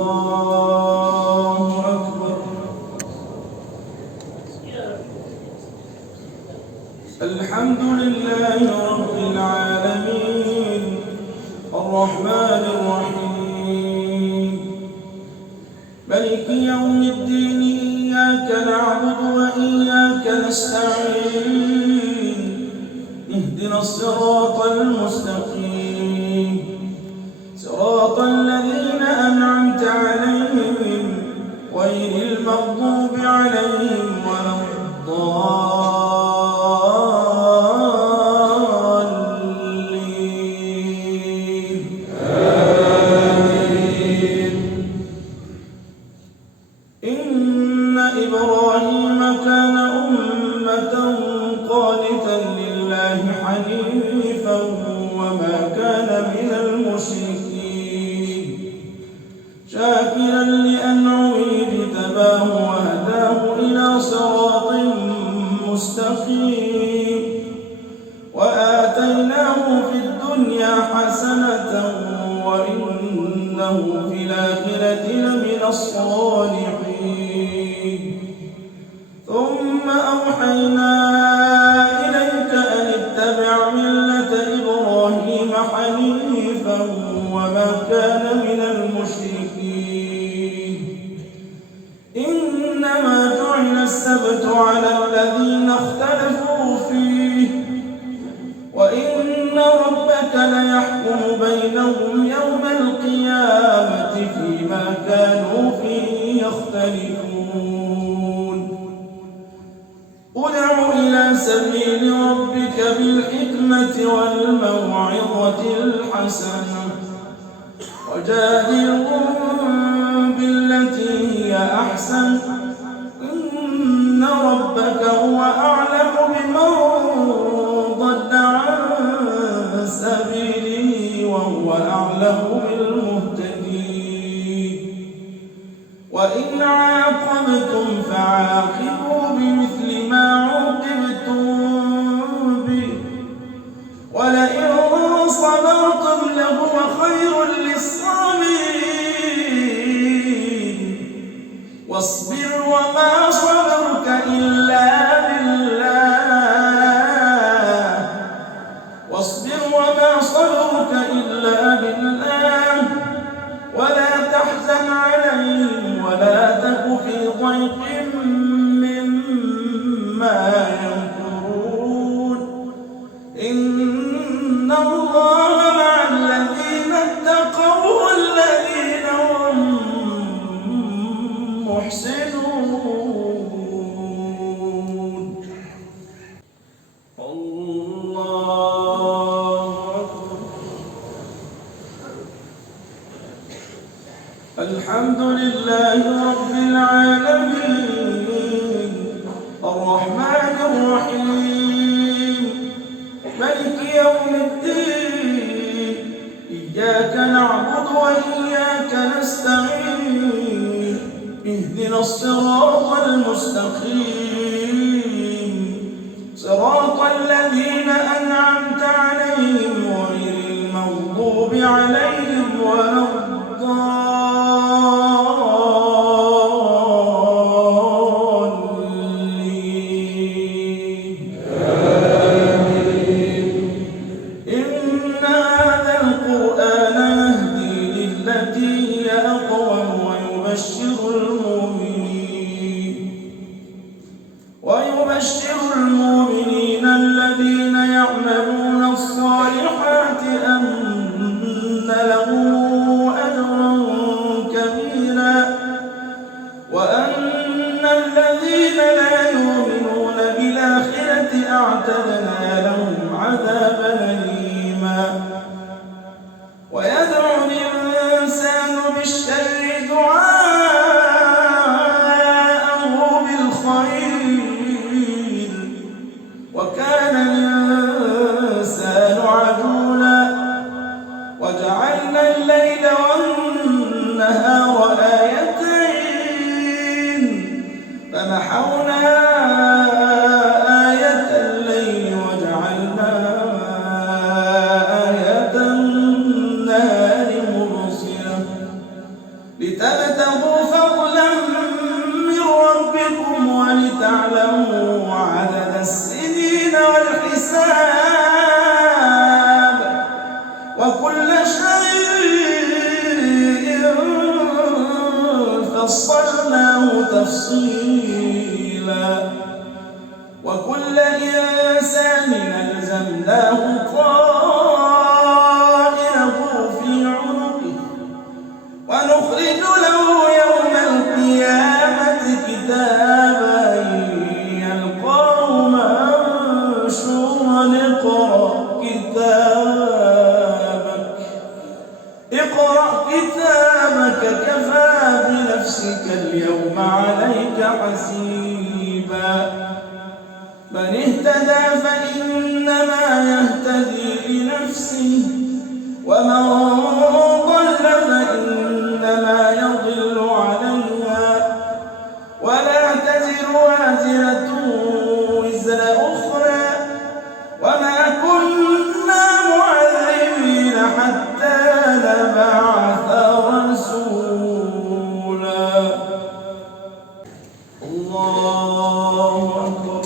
الله أكبر. الحمد لله رب العالمين الرحمن الرحيم ملك يوم الدين إياك نعبد وإياك نستعين اهدنا الصراط المستقيم صراط الذين أنعمت عليهم غير المغضوب عليهم ولا الضالين آمين. إن إبراهيم كان أمة قانتا لله حنيفا وما كان من المشركين شاكرا لأنعمه اجتباه وهداه إلى صراط مستقيم وآتيناه في الدنيا حسنة وإنه في الآخرة لمن الصالحين ثم أوحينا إليك أن اتبع ملة إبراهيم حنيفا وما كان من المشركين إنما جعل السبت على الذين اختلفوا فيه وإن ربك ليحكم بينهم يوم القيامة فيما كانوا فيه يختلفون ادع إلى سبيل ربك بالحكمة والموعظة الحسنة وجادلهم بالتي هي أحسن إن ربك هو أعلم بمن ضل عن سبيله وهو أعلم بالمهتدين وإن عاقبتم فعاقبوا بمثل ما عوقبتم به ولئن صبرتم لهو خير للصابرين واصبر وما صبرك إلا بالله ولا تحزن عليهم ولا تك في ضيق مما يمكرون إن الله مع الذين اتقوا والذين هم محسنون. الله أكبر. الحمد لله رب العالمين الرحمن الرحيم ملك يوم الدين إياك نعبد وإياك نستعين اهدنا الصراط المستقيم صراط الذين أنعمت عليهم غير المغضوب عليهم ولا الضالين آمين. إن هذا القرآن يهدي للتي هي أقوم ويبشر المؤمنين الذين يعملون الصالحات أن لهم أجرا كبيرا وأن الذين لا يؤمنون بالآخرة أعتدنا لهم عذابا أليما ويدعو الإنسان بالشر دعاءه بالخير وكان الإنسان عجولا وجعلنا الليل والنهار آيتين فمحونا آية الليل وجعلنا آية النهار مبصرة تفصيلا وكل إنسان ألزمناه طائره في عنقه ونخرج له يوم القيامة كتابا يلقاه منشورا اقرأ كتابك كفى بنفسك اليوم عليك حسيبا من اهتدى فإنما يهتدي لنفسه ومن ضل فإنما يضل عليها ولا تزر وازرة وزر أخرى وما كنا معذبين حتى نبعث رسولا. الله أكبر.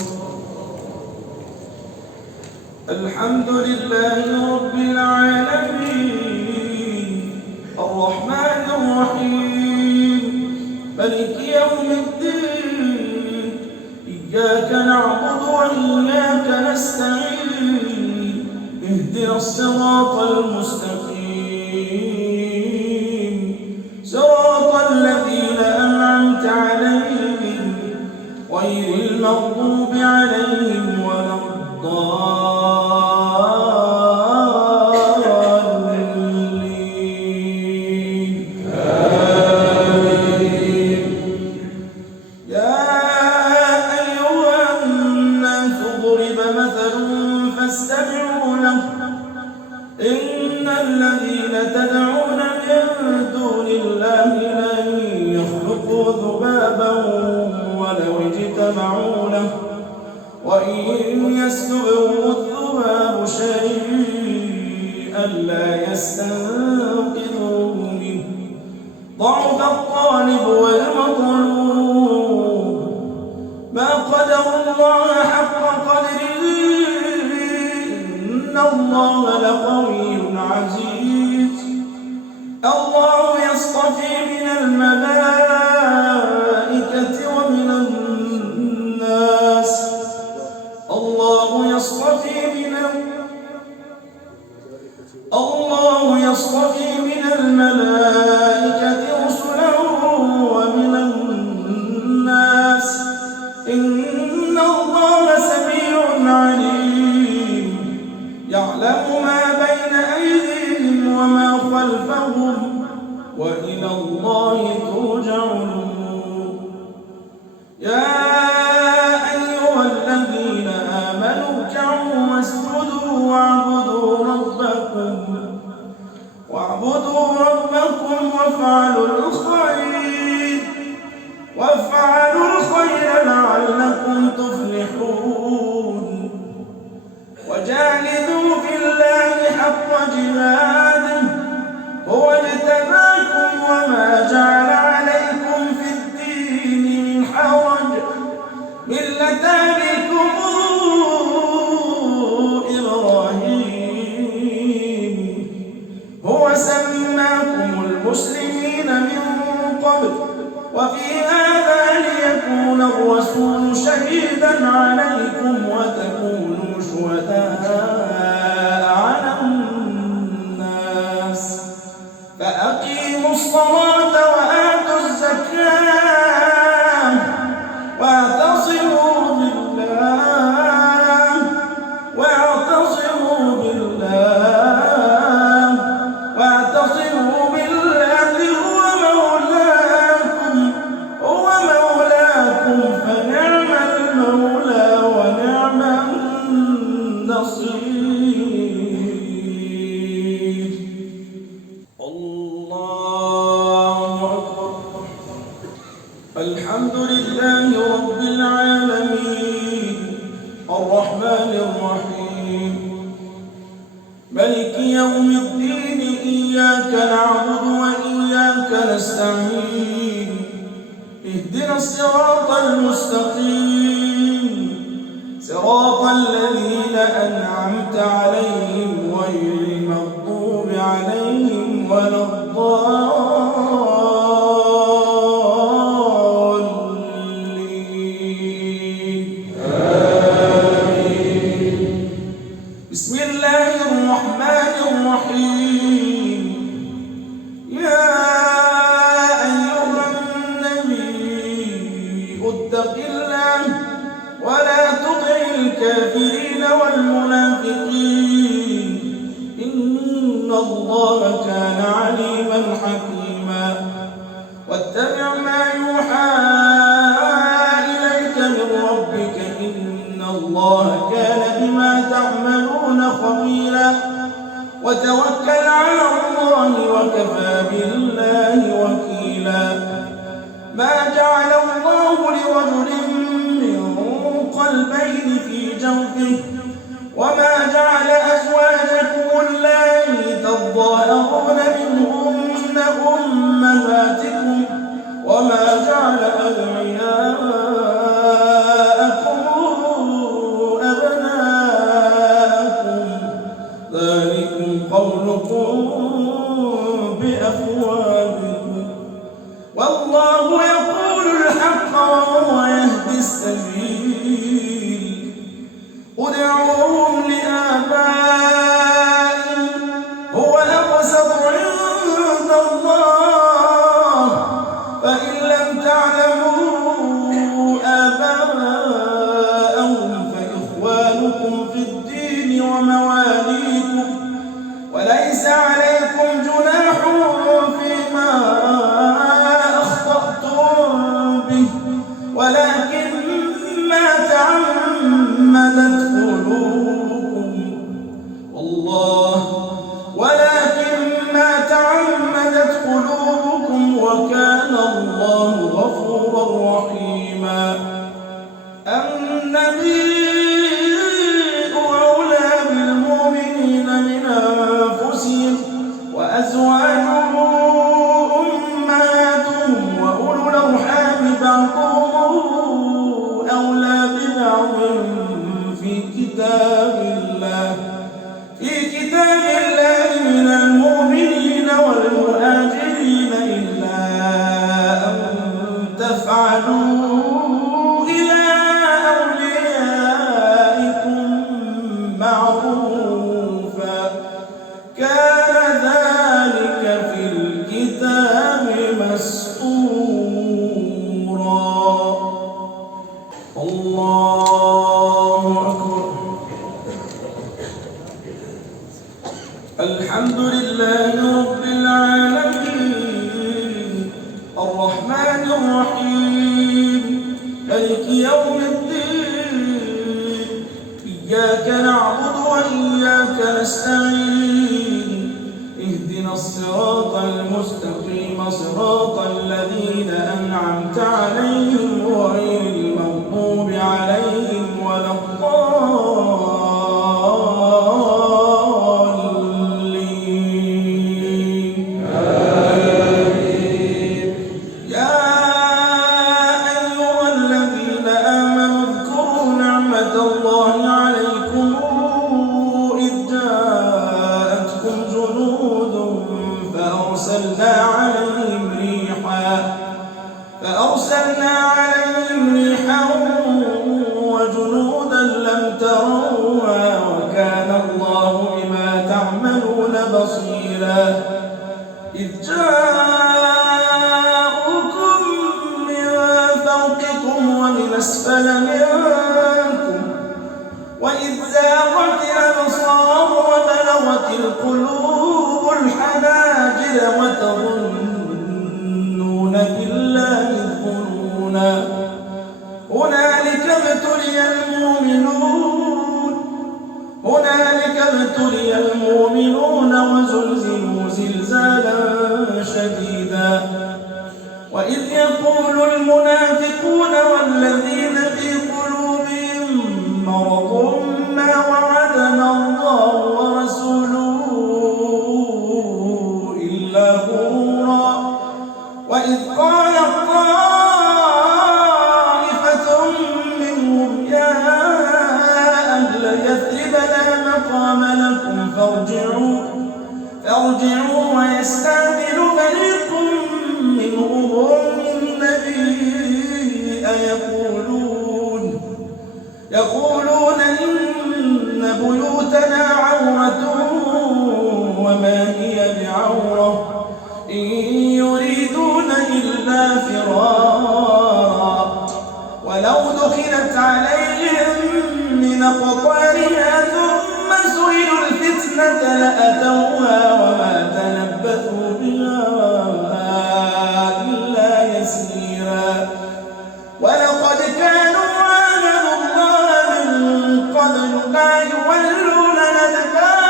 الحمد لله رب العالمين الرحمن الرحيم مالك يوم الدين إياك نعبد وإياك نستعين اهدنا الصراط المستقيم صراط الذين أنعمت عليهم غير المغضوب عليهم ولا الضالين. آمين. يا أيها الناس ضرب مثل فاستمعوا له إن الذين تدعون من دون الله لن يخلقوا ذبابا ولو اجتمعوا له وإن يسلبهم الذباب شيئا لا يستنقذوه منه ضعف الطالب والمطلوب ما قدر الله حق قدره إن الله لقوي عزيز. الله يصطفي من الملائكة ومن الناس الله يصطفي من الملائكة رسلا ومن الناس إن الله سميع عليم يعلم ما بين أيديهم وما خلفهم وإلى الله ترجع الأمور. يا أيها الذين آمنوا اركعوا واسجدوا واعبدوا ربكم وافعلوا الخير لعلكم تفلحون وجاهدوا في الله حق جهاده هو اجتباكم وما جعل عليكم في الدين من حرج ملة أبيكم إبراهيم هو سماكم المسلمين من قبل وفي هذا ليكون الرسول شهيدا عليكم وتكونوا شهداء على الناس فأقيموا الصلاة وآتوا الزكاة واعتصموا بالله هو مولاكم فنعم المولى ونعم النصير. الله أكبر. الحمد لله رب العالمين الرحمن الرحيم مالك يوم الدين إياك نعبد وإياك نستعين اهدنا الصراط المستقيم صراط الذين أنعمت عليهم غير المغضوب عليهم ولا الضالين. القلبين في جوفه وما جعل أزواجكم اللائي تظاهرون منهن أمهاتكم وما جعل أدعياءكم أبناءكم ذلكم قولكم بأفواهكم والله يقول الحق وهو يهدي السبيل ادعوهم لآبائهم هو أقسط عند الله فإن لم تعلموا آباءهم فإخوانكم في الدين ومواليكم وليس عليكم جناح فيما أخطأتم به ولكن ما تعمدت قلوبكم وكان الله غفورا رحيما النبي أولى بالمؤمنين من أنفسهم وأزواجه أمهاتهم وأولو الأرحام بعضهم أولى ببعض في كتاب الله من المؤمنين والمهاجرين إلا أن تفعلوا إلى أوليائكم معروفا كان ذلك في الكتاب مسطورا الله أكبر الحمد لله رب العالمين الرحمن الرحيم مالك يوم الدين إياك نعبد وإياك نستعين اهدنا الصراط المستقيم صراط الذين أنعمت عليهم غير المغضوب عليهم ولا فأرسلنا عليهم ريحا وجنودا لم تروها وكان الله بما تعملون بصيرا إذ جاءوكم من فوقكم ومن أسفل منكم وإذ زاغت الأبصار وبلغت القلوب الحناجر وتظنون بالله الظنونا هنالك ابتلي المؤمنون وزلزلوا زلزالا شديدا وإذ يقول المنافقون والذين في قلوبهم مرض ما وعدنا الله ورسوله إلا غرورا وإذ قال طائفة منهم يا أهل يثرب لا مقام لكم فارجعوا ويستعمل فريق منهم النبي يقولون إن بيوتنا عورة وما هي بعورة إن يريدون إلا فرارا ولو دخلت عليهم من أقطارها ثم سئلوا الفتنة لأتوها وما تلبثوا بها إلا يسيرا ولقد كانوا عاهدوا الله من قبل لا يولون الأدبار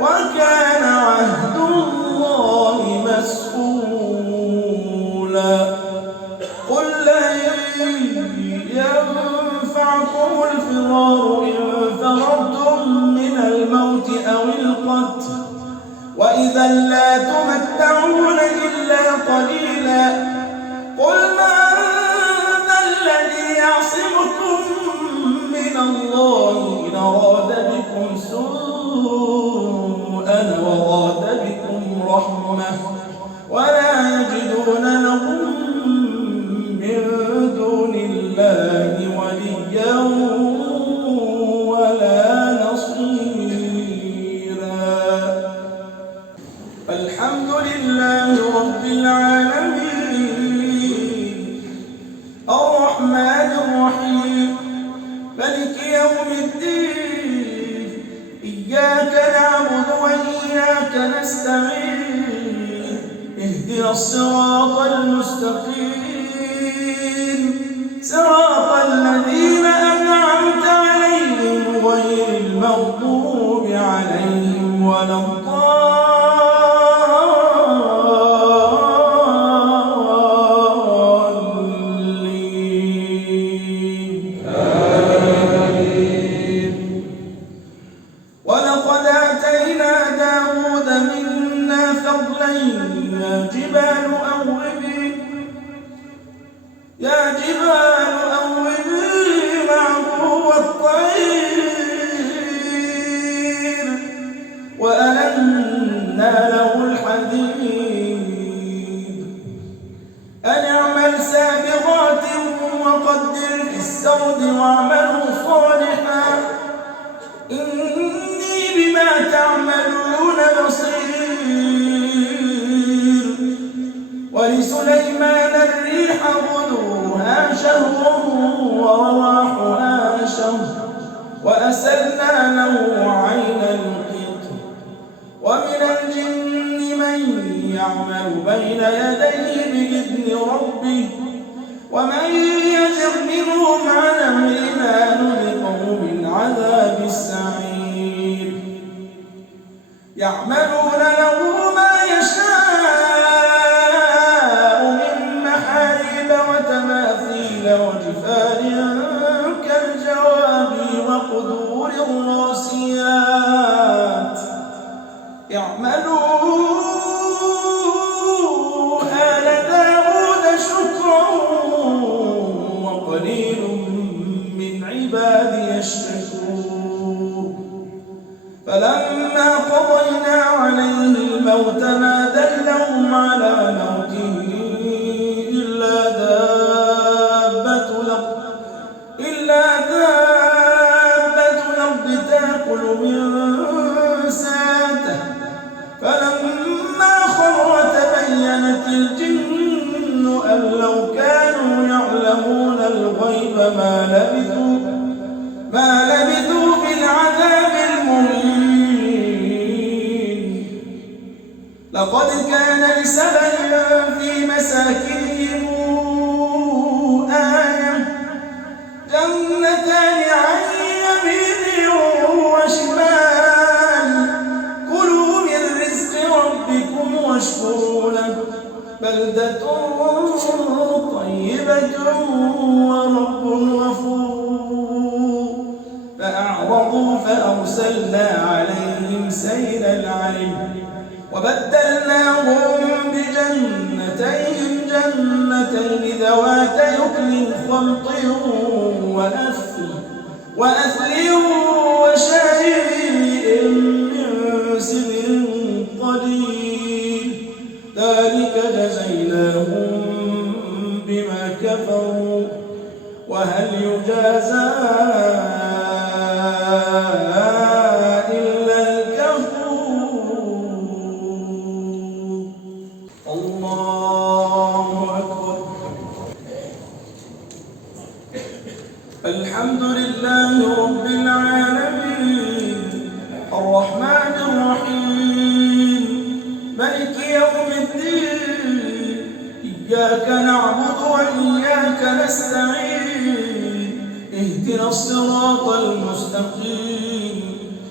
وكان عهد الله مسؤولا قل لن وإذا لا تمتعون إلا قليلا قل من ذا الذي يعصمكم من الله إن أراد بكم سوءا وأراد بكم رحمة ولا يجدون لهم من دون الله وليا ولا نصيرا. الحمد لله رب العالمين الرحمن الرحيم مالك يوم الدين إياك نعبد وإياك نستعين اهدنا الصراط المستقيم صراط الذين أنعمت عليهم غير المغضوب عليهم ولا الضالين. آمين. ولقد آتينا داود منا فضلا يا جبال أوبي معه والطير وألنا له الحديد أن اعمل سابغات وقدر في السرد واعملوا صالحا إني بما تعملون بصير. ولسليمان الريح غدوها شهر ورواحها شهر وأسلنا له عين القطر ومن الجن من يعمل بين يديه بإذن ربه ومن يزغ منهم عن أمرنا نذقه من عذاب السعير. يعملون له ما يشاء من محاريب وتماثيل وجفان كالجواب وقدور الراسيات. اعملوا آل داود شكرا وقليل من عبادي الشكور. فلما قضينا عليه الموت ما دلهم على موته إلا دابة الأرض تأكل من ساته. فلما خر تبينت الجن أن لو كانوا يعلمون الغيب ما لبثوا في العذاب المهين. لقد كان لسبأ في مساكنهم آية جنتان عن يمين وشمال كلوا من رزق ربكم واشكروا له بلدة طيبة ورب غفور. فأعرضوا فأرسلنا عليهم سيل العرم وبدلناهم بجنتين ذوات يكل خلط وأثل وشيء من سدر قليل ذلك جزيناهم بما كفروا وهل يجازى إلا الكفور. الله أكبر. الحمد لله رب العالمين الرحمن الرحيم مالك يوم الدين إياك نعبد وإياك نستعين اهدنا الصراط المستقيم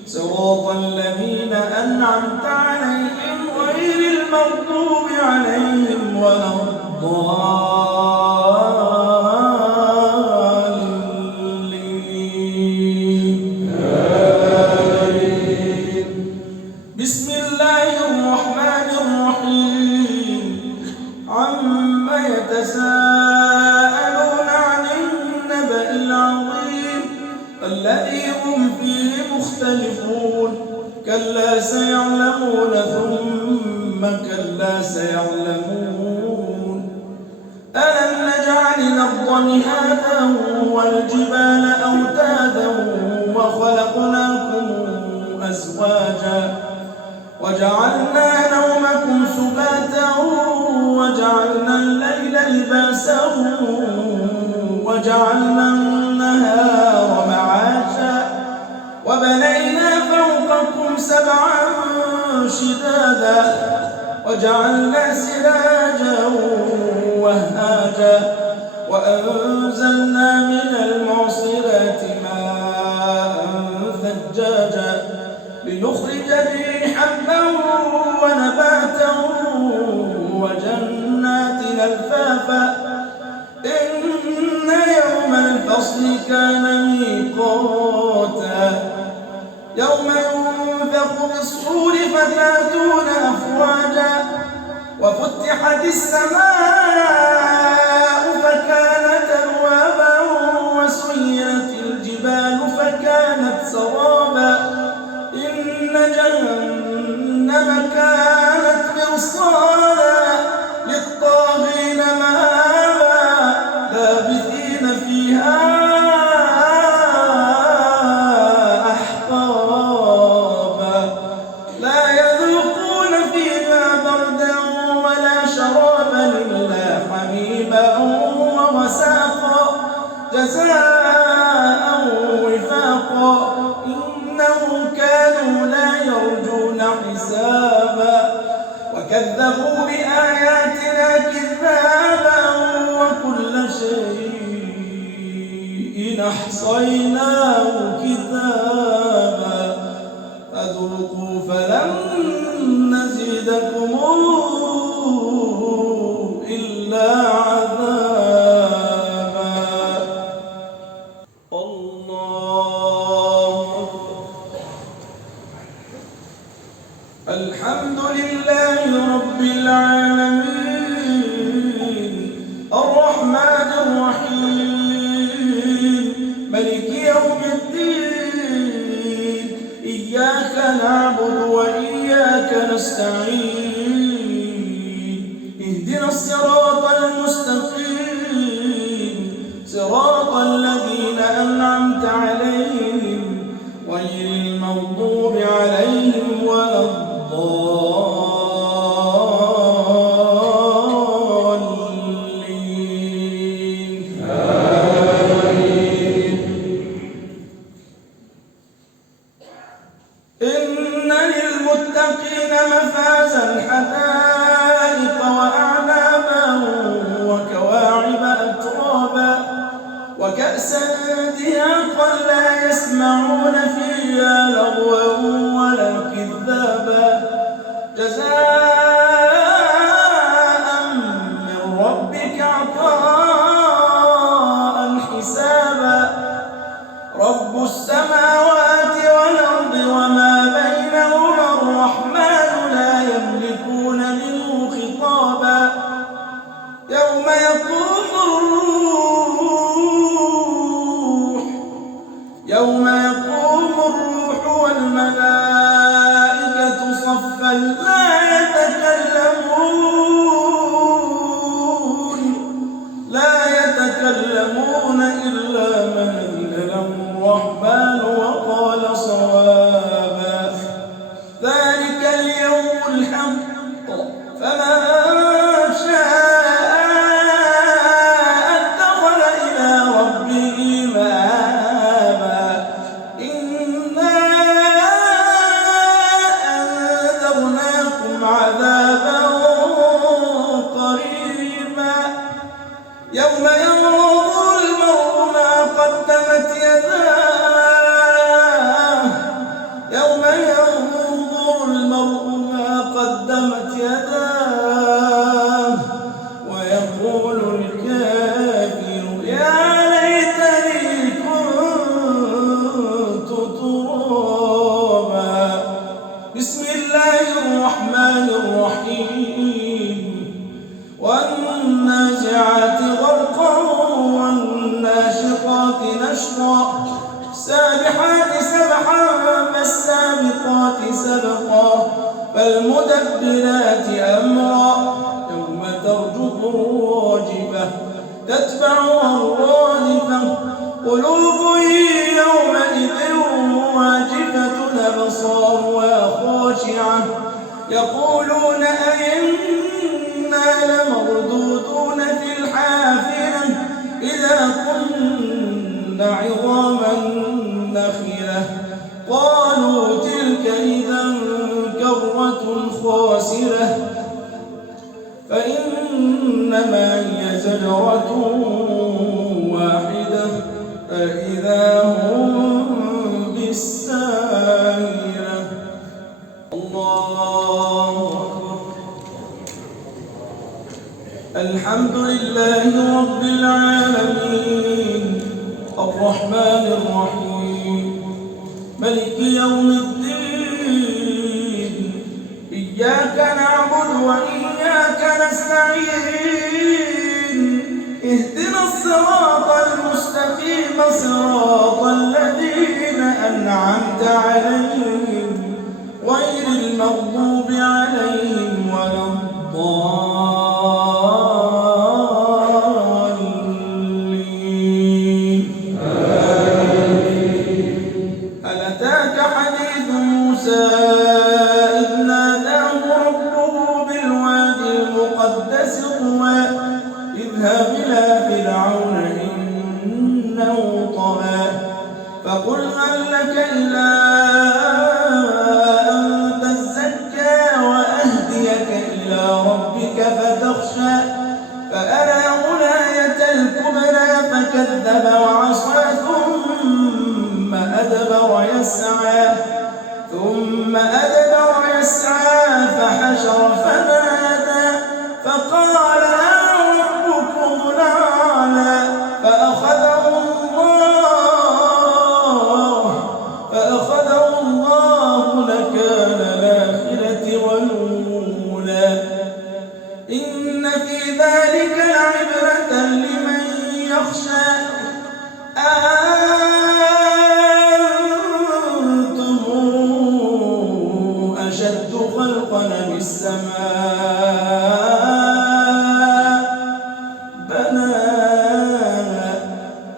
صراط الذين أنعمت عليهم غير المغضوب عليهم ولا الضالين. بسم الله الرحمن يتساءلون عن النبأ العظيم الذي هم فيه مختلفون كلا سيعلمون ثم كلا سيعلمون ألم نجعل الأرض مهادا والجبال أوتادا وخلقناكم أزواجا وجعلنا نومكم سباتا وجعلنا الليل لباسا وجعلنا النهار معاشا وبنينا فوقكم سبعا شدادا وجعلنا سراجا وهاجا وأنزلنا من المعصرات ماء ثجاجا لنخرج به حبا ونباتا وجنات ألفافا إن يوم الفصل كان ميقاتا يوم ينفخ في الصور فتأتون أفواجا وفتحت السماء فكانت أبوابا وسيرت الجبال فكانت سرابا إن جهنم كانت مرصادا للطاغين مآبا لابثين فيها أحقابا لا يذوقون فيها بردا ولا شرابا إلا حميما وغساقا جزاء وفاقا إنهم كانوا لا يرجون حسابا وكذبوا بآياتنا كذابا وكل شيء أحصيناه كتابا فذوقوا فلن نزيدكم إلا عذابا الله الحمد لله رب العالمين الرحمن الرحيم ملك يوم الدين إياك نعبد وإياك نستعين اهدنا الصراط المستقيم صراط الذين أنعمت عليهم غير المغضوب عليهم ولا الضالين آمين إن للمتقين مفازا حدائق وأعنابا وكواعب أترابا وكأسا دهاقا لا يسمعون فيها لغوا ولا كذابا جزاء من ربك عطاء حسابا رب السماوات والأرض وما بينهما الرحمن لا يملكون منه خطابا يوم يقوم الروح والملائكة صفا لا يتكلمون إلا من أذن له الرحمن وقال صوابا ذلك اليوم الحق فمن شاء اتخذ إلى ربه مآبا إنا أنذرناكم عذابا قريبا يوم ينظر المرء ما قدمت يداه ويقول الكافر يا ليتني كنت ترابا بسم الله الرحمن الرحيم والنازعات فالمدبرات أمرا يوم ترجف الراجفة تتبعها الرادفة قلوب يومئذ واجفة أبصارها خاشعة يقولون أئنا لمردودون في الحافرة إذا كنا عظاما نخرة قالوا تلك إذا كرة خاسرة فإنما هي زجرة واحدة فإذا هم بالساهرة. الله أكبر. الحمد لله رب العالمين الرحمن الرحيم ملك يوم الدين إياك نعبد وإياك نستعين اهدنا الصراط المستقيم صراط الذين أنعمت عليهم غير المغضوب عليهم ولا الضالين. هل أتاك حديث موسى إذ ناداه ربه بالوادي المقدس طوى اذهب إلى فرعون إنه طغى فقل هل لك إلى أن تزكى وأهديك إلى ربك فتخشى فأراه الآية الكبرى فكذب وعصى ثم أدبر يسعى فحشر فنادى فقال ربكم الأعلى فأخذه الله نكال الآخرة والأولى إن في ذلك لعبرة لمن يخشى أنتم أشد خلقا من السماء بناها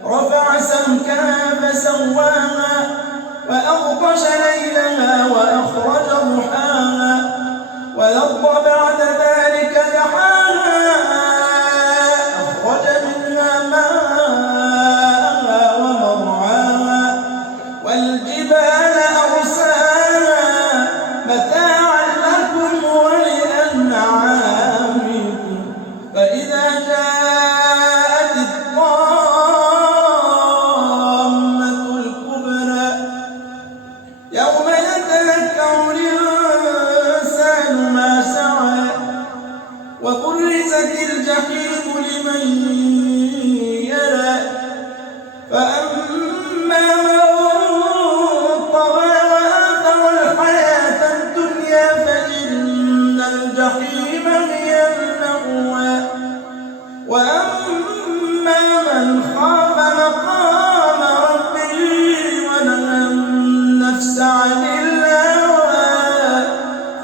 رفع سمكها فسواها وأغطش ليلها وأخرج ضحاها والأرض بعد ذلك دحاها أخرج منها ماءها ومرعاها والجبال أرساها متاعا لكم ولأنعامكم فإذا جاءت الطامة الكبرى يوم يتذكر الإنسان ما سعى وبرزت الجحيم لمن يرى فأما من طغى وآثر الحياة الدنيا فإن الجحيم هي المأوى وأما من خاف مقام ربه ونهى النفس عن الهوى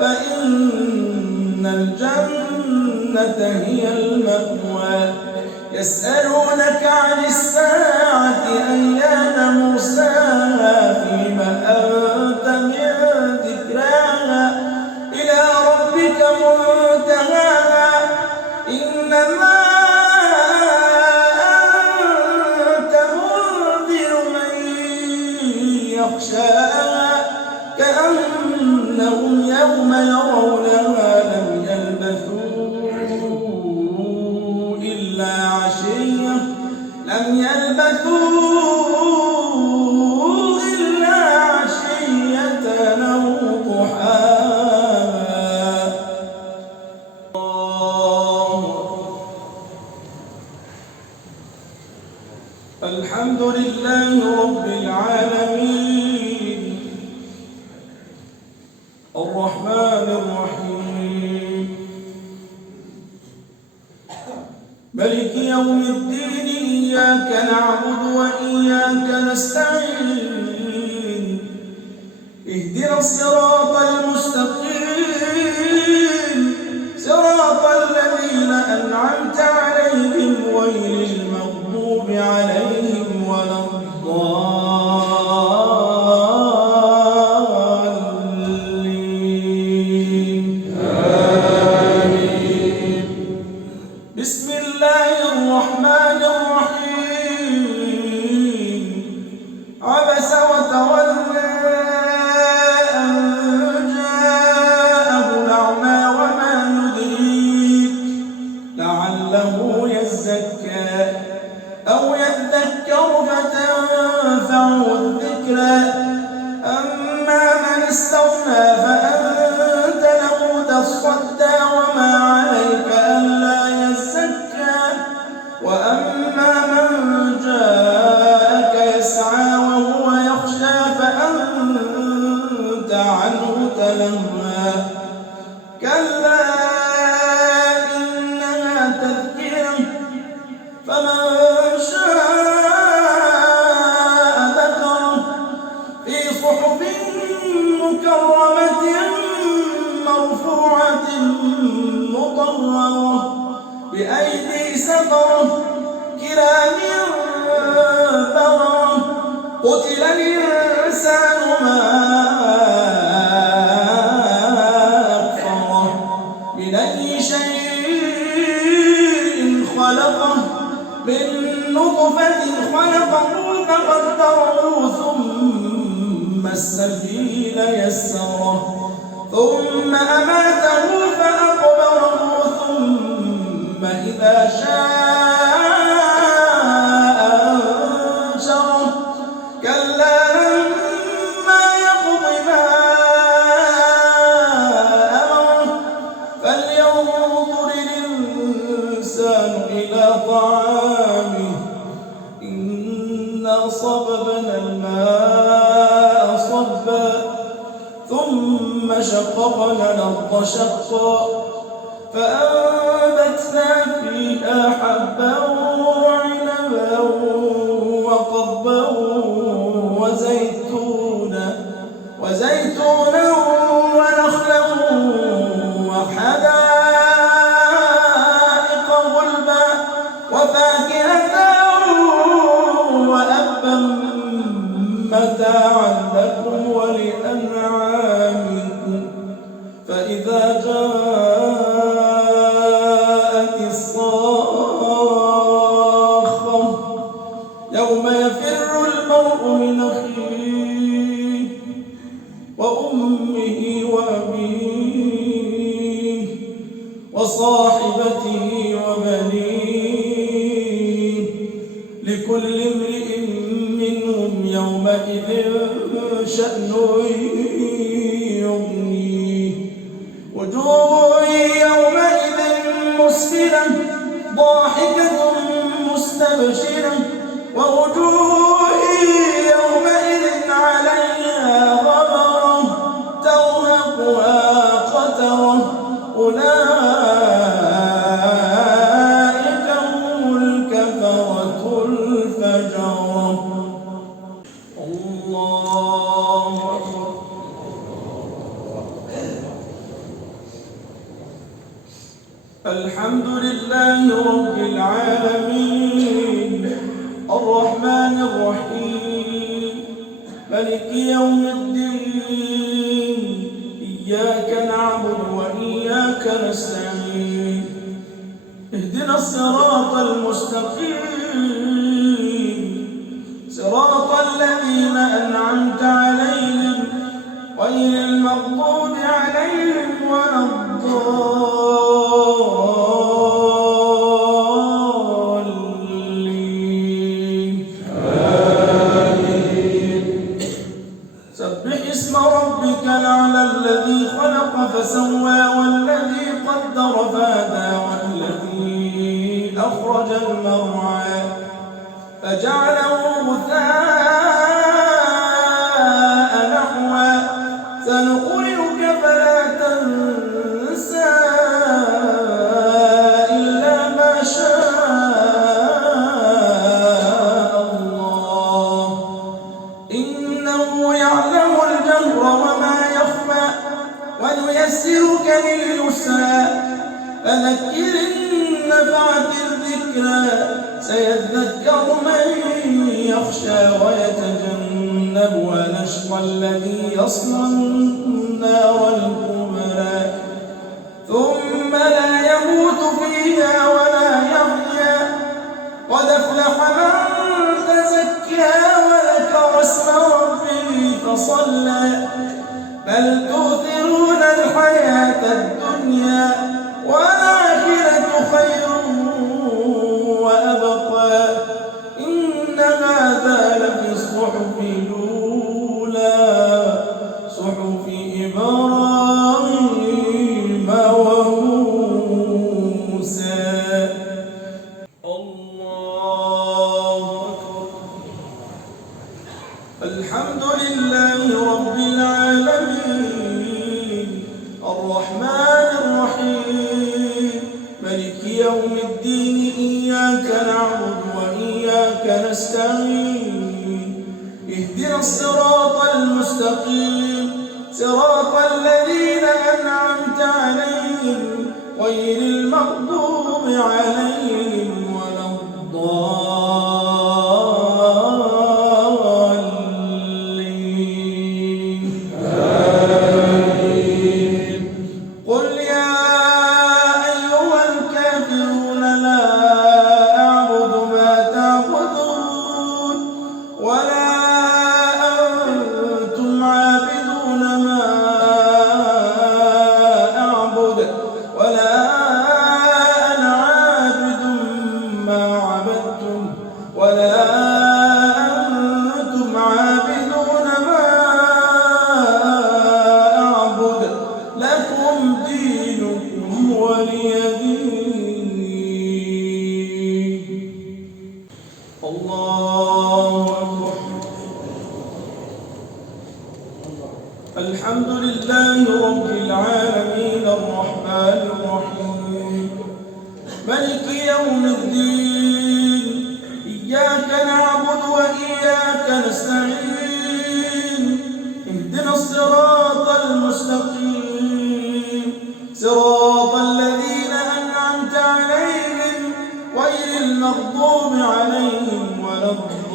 فإن الجنة هي المأوى يسألونك عن الساعة أيان مرساها فيما أنت من ذكراها إلى ربك منتهاها إنما أنت منذر من يخشاها كأنهم يوم يرونها لم يلبثوا إلا عشية أو ضحاها. الحمد لله رب العالمين الرحمن الرحيم ملك يوم الدين إياك نعبد وإياك نستعين اهدنا الصراط المستقيم يصدى وما عليك ألا يزكى وأما من جاءك يسعى وهو يخشى فأنت عنه تلهى كلا إنها تذكرة فمن شاء ذكره في صحف مكرمة مرفوعة مطهرة بأيدي سفرة كرام بررة قتل الإنسان ما أكفره من أي شيء خلقه من نطفة خلقه فقدره ثم السبيل يسره ثم أماته فأقبره ثم إذا شاء أنشره كلا لما يقض ما أمره فلينظر الإنسان إلى طعامه إنا صببنا الماء صبا ثم شققنا الأرض شقا فأنبتنا فيها حبا وعنبا وقضبا وزيتونا ونخلا وحدائق غلبا وفاكهة وأبا متاعا لكم ولأنعامكم فإذا جاءت الصاخة يوم يفر المرء من أخيه وأمه وأبيه وصاحبته وبنيه لكل امرئ منهم يومئذ شأن يغنيه وجوه يومئذ مسفرة ضاحكة مستبشرة ووجوه يومئذ عليها غبرة ترهقها قترة أولئك هم الكفرة الفجرة الله أكبر. الحمد لله رب العالمين الرحمن الرحيم مالك يوم الدين إياك نعبد وإياك نستعين اهدنا الصراط المستقيم صراط الذين أنعمت عليهم غير المغضوب عليهم ولا الضالين آمين. سبح اسم ربك الأعلى الذي خلق فسوى والذي قدر فهدى والذي أخرج المرعى فجعله غثاء نحوا سنقرئك فلا تنسى إلا ما شاء الله إنه يعلم الجهر وما يخفى ونيسرك لليسرى فذكر إن نفعت الذكرى سيذكر من يخشى ويتجنبها الأشقى الذي يصلى النار الكبرى ثم لا يموت فيها ولا يحيا قد أفلح من تزكى وذكر اسم ربه فصلى بل تؤثرون الحياة الدنيا والآخرة خير وأبقى إن هذا لفي الصحف الأولى صحف إبراهيم يوم الدين إياك نعبد وإياك نستعين اهدنا الصراط المستقيم صراط الذين أنعمت عليهم غير المغضوب عليهم ولا الضالين آمين. قل يا أيها الكافرون لا أعبد ما تعبدون ولا أنتم عابدون ما أعبد ولا أنا عابد ما عبدتم ولا أنتم عابدون ما أعبد لكم دينكم ولي دين. الله أكبر. الحمد لله رب العالمين الرحمن الرحيم ملك يوم الدين إياك نعبد وإياك نستعين اهدنا الصراط المستقيم صراط الذين أنعمت عليهم غير المغضوب عليهم ولا الضالين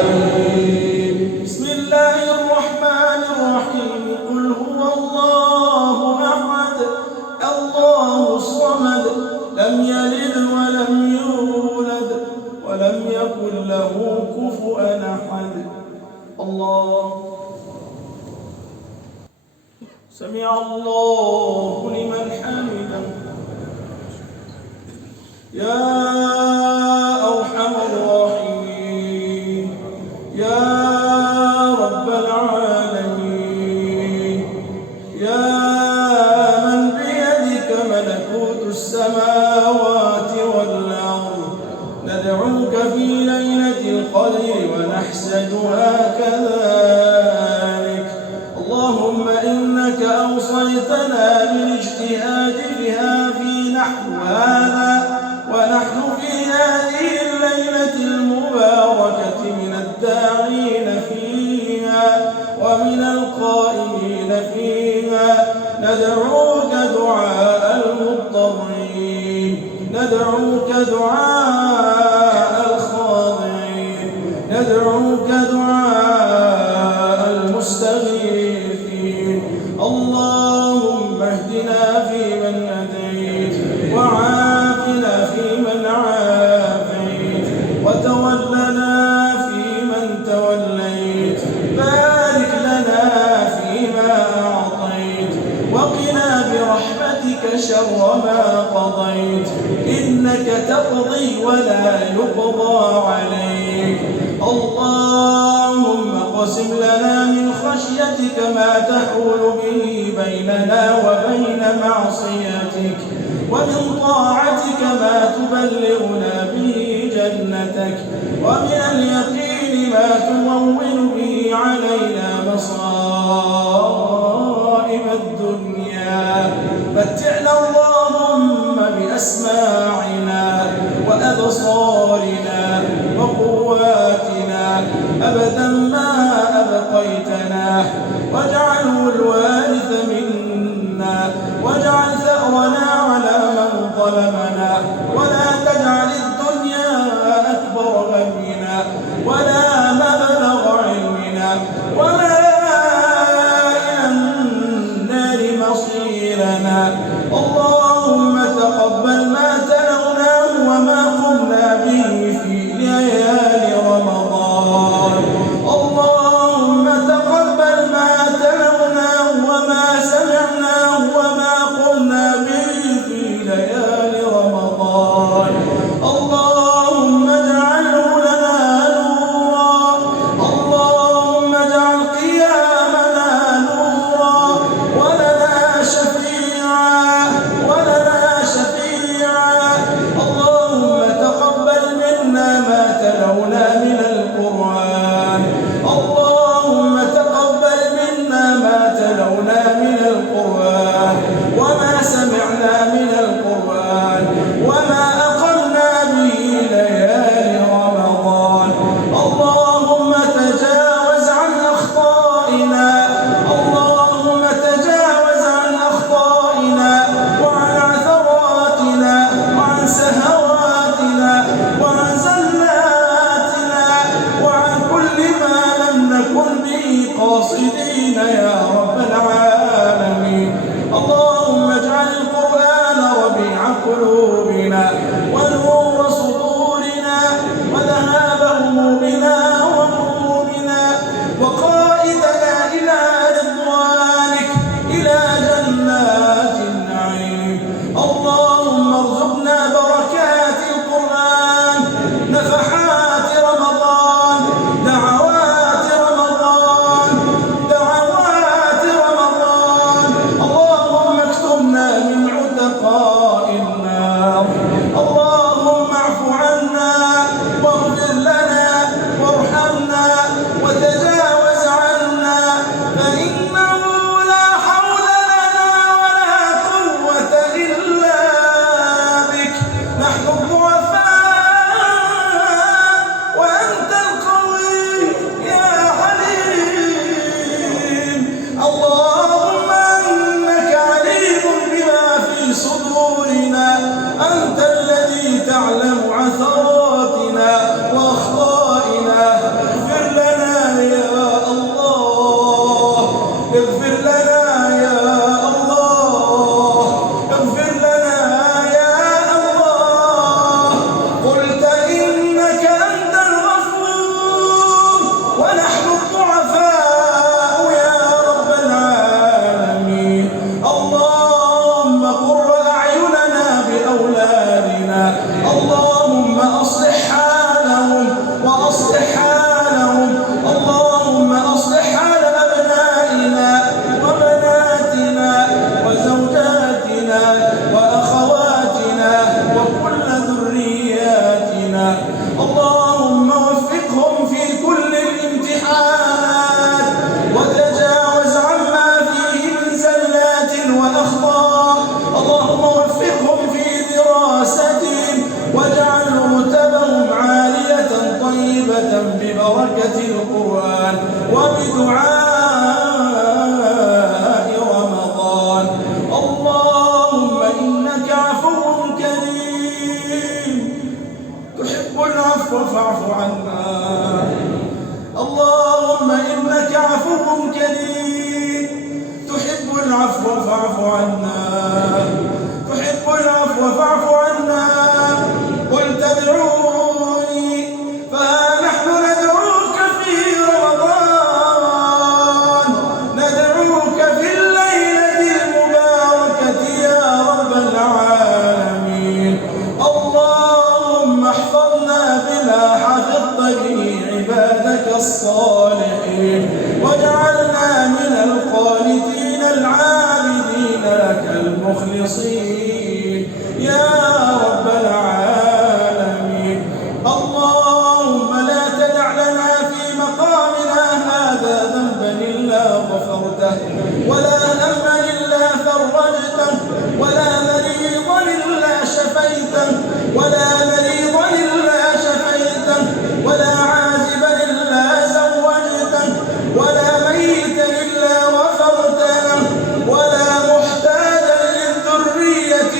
آمين. بسم الله الرحمن الرحيم قل هو الله أحد الله الصمد لم يلد ولم يولد ولم يكن له كفوا أحد. الله سمع الله لمن حمده. يا أرحم الراحمين يا رب العالمين يا من بيدك ملكوت السماوات والأرض ندعوك في ليلة القدر ونحسدها كذلك. اللهم إنك أوصيتنا بالاجتهاد بها في نحو هذا ونحن في هذه الليلة المباركة من الداعين فيها ومن القائمين فيها ندعوك دعاء المضطرين ندعوك دعاء الخاضعين ندعوك دعاء المستغيثين. اللهم اهدنا فيمن هديت وعافنا فيمن عافيت وتولنا فيمن توليت بارك لنا فيما أعطيت وقنا برحمتك شر ما قضيت إنك تقضي ولا يقضى عليك. اللهم اقسم لنا من خشيتك ما تحول به بيننا وبين معصيتك ومن طاعتك ما تبلغنا به جنتك ومن اليقين ما تهون به علينا مصائب الدنيا. متعنا اللهم بأسماعنا وأبصارنا وقواتنا أبدا ما أبقيتنا واجعله الوارث منا واجعل ثأرنا على من ظلمنا ولا تجعل الدنيا أكبر همنا ولا مبلغ به قاصدين يا رب العالمين. اللهم اجعل القرآن ربيع قلوبنا ونور صدورنا وذهاب همومنا وهمومنا وقائدنا إلى رضوانك إلى جنات النعيم. اللهم ارزقنا بركات القرآن، نفحات رمضان، دعوات رمضان، دعوات رمضان. اللهم اكتبنا من عتقاء النار. اللهم اعف عنا واغفر لنا وارحمنا وتجاوز عنا، فإنه لا حول لنا ولا قوة إلا بك. نحن الضعفاء وأنت القوي يا حليم. اللهم إنك عليم بما في صدورنا، أنت الذي تعلم عثراتنا وأخطائنا. اغفر لنا يا الله، اغفر لنا يا الله، اغفر لنا يا الله. قلت إنك أنت الغفور ونحن الضعفاء يا رب العالمين. اللهم قر أعيننا بأولادنا. اللهم أصلح حالهم وأصلح حالهم. اللهم أصلح حال أبنائنا وبناتنا وزوجاتنا وأخواتنا وكل ذرياتنا. اللهم وفقهم في كل الامتحانات وتجاوز عما فيه من زلات وأخطاء. اللهم وفقهم في دراستهم واجعل رتبهم عالية طيبة ببركة القرآن وبدعاء رمضان. اللهم إنك عفو كريم تحب العفو فاعف عنا. اللهم إنك عفو كريم تحب العفو فاعف عنا، تحب العفو فاعف عنا. قلت ادعوني فها نحن ندعوك في رمضان، ندعوك في الليلة المباركة يا رب العالمين. اللهم احفظنا بما حفظت به عبادك الصالحين، واجعلنا من القانتين العابدين لك المخلصين يا رب العالمين. اللهم لا تدع لنا في مقامنا هذا ذنبا إلا غفرته، ولا هما إلا فرجته، ولا مريضا إلا شفيته، ولا مريضا إلا شفيته، ولا عازبا إلا زوجته، ولا ميتا إلا غفرت له، ولا محتاجا للذرية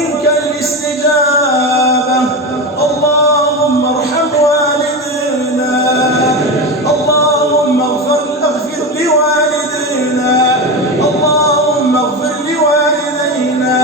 ومنك الاستجابة. اللهم ارحم والدينا، اللهم اغفر لوالدينا، اللهم اغفر لوالدينا،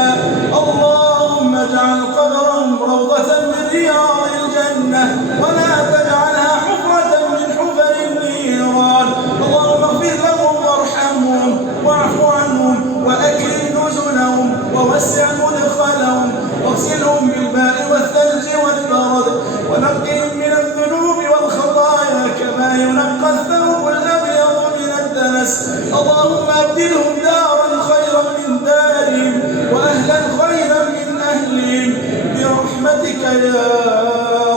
اللهم اجعل قبرهم روضة من رياض الجنة ولا تجعلها حفرة من حفر النيران. اللهم اغفر لهم وارحمهم واعف عنهم وأكرم نزلهم ووسع مدخلهم واغسلهم بالماء والثلج والبرد ونقهم من الذنوب والخطايا كما ينقى الثوب الأبيض من الدنس. اللهم أبدلهم دارا خيرا من دارهم وأهلا خيرا من أهلهم برحمتك يا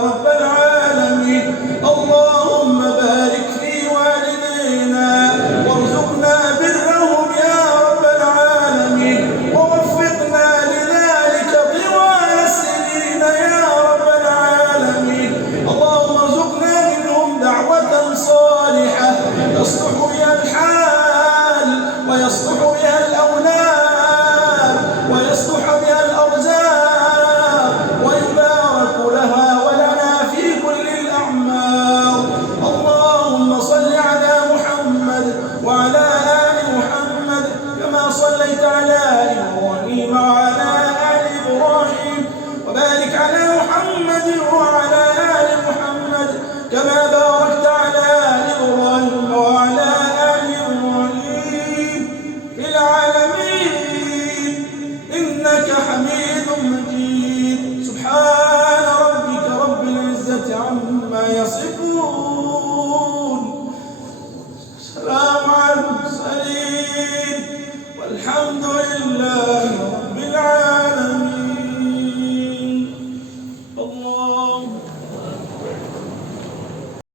رب العالمين. اللهم بارك في والدينا وارزقنا برهم يا رب العالمين ووفقنا لذلك طوال السنين يا رب العالمين. اللهم ارزقنا منهم دعوة صالحة يصلح بها الحال ويصلح بها الأولاد ويصلح بها الأرزاق ويبارك لها ولنا في كل الأعمار. اللهم صل على محمد وعلى آل محمد كما صليت على إبراهيم وعلى آل إبراهيم وبارك على محمد وعلى